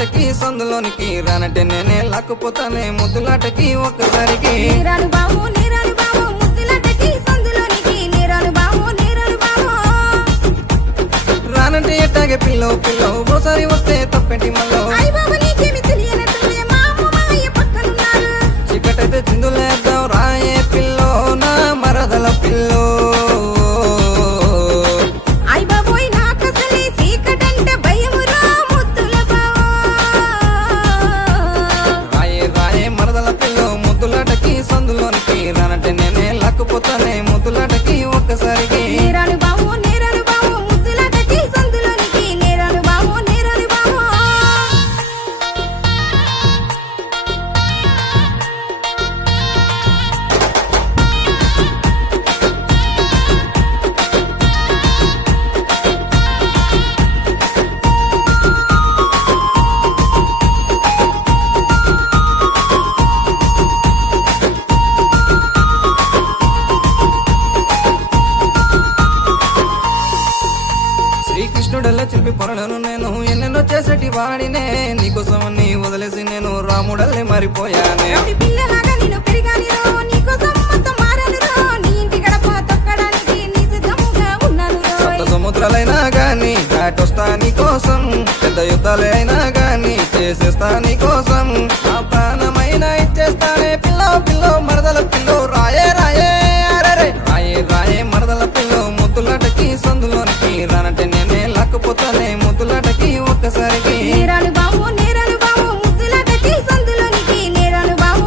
ముద్దులాటకి సందులోనికి రానంటే నేనే లాక్కుపోతానే ముద్దులాటకి ఒక్కసారికి నీరాను బావు ముద్దులాటకి సందులోనికి నీరాను బావు రానంటే ఎట్టాగే పిల్లో ఓసారి వస్తే తప్పేంటి మళ్ళీ అయ్ బాబు నీకేమి తెలియనట్టుంది మా అమ్మ మామయ్య పక్కనున్నారు చిక్కటైతే చిందులేద్దాం రాయే పిల్లో నా మరదల పిల్లో అయ్ బాబోయ్ నాకసలే చీకటంటే భయమురా ముద్దుల బావా రాయే మరదల పిల్లో ముద్దులాటకి సందులోనికి రానంటే నేనే లాక్కుపోతానే ముద్దులాటకి ఒక్కసారికి నీరాను బావు ముద్దులాటకి సందులోనికి నీరాను బావు శ్రీకృష్ణుడల్లా చెప్పి పొరలను నేను ఎన్నెన్నో చేసేటి వాడినే నీకోసం నీ వదిలేసి నేను రాముడల్లే మారిపోయానే రౌడీ పిల్లలాగా నేను పెరిగానిరో నీకోసం మొత్తం మారానురో నీ ఇంటి గడప తొక్కడానికి నీ సిద్ధముగా ఉన్నానురో సప్త సముద్రాలైనా గాని దాటొస్తా నీ కోసం పెద్ద యుద్ధాలే అయినా గాని చేసేస్తా నీ కోసం నా ప్రాణమైనా ఇచ్చేస్తానే పిల్లో మరదల పిల్లో రాయే అరెరే రాయే మరదల పిల్లో ముద్దులాటకి సందులోనికి రానంటే నేనే లాక్కుపోతానే ముద్దులాటకి ఒక్కసారికి నీరాను బావు ముద్దులాటకి సందులోనికి నీరాను బావు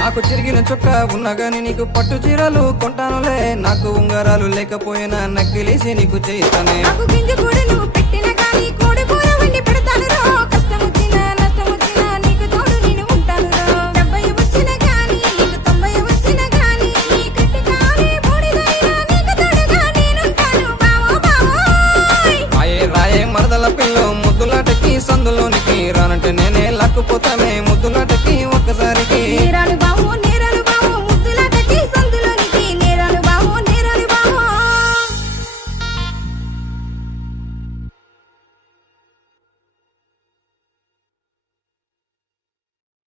నాకు చిరిగిన చొక్క ఉన్నా గాని నీకు పట్టు చీరలు కొంటానులే నాకు ఉంగరాలు లేకపోయినా నక్కిలేసి నీకు చేస్తానే నాకు గింజ కూడా నువ్వు పెట్టిన గాని కోడి కూర వండి పెడతానురో కష్టం వచ్చినా నష్టం వచ్చినా నీకు తోడు నేను ఉంటానురో 70 వచ్చిన గాని నీకు 90 వచ్చిన గాని నీ కట్టి కాని బూడిదైనా నీకు తోడుగా నేనుంటాను బావోయ్ రాయే మరదల పిల్లో ముద్దులాటకి సందులోనికి రానంటే నేనే లాక్కుపోతానే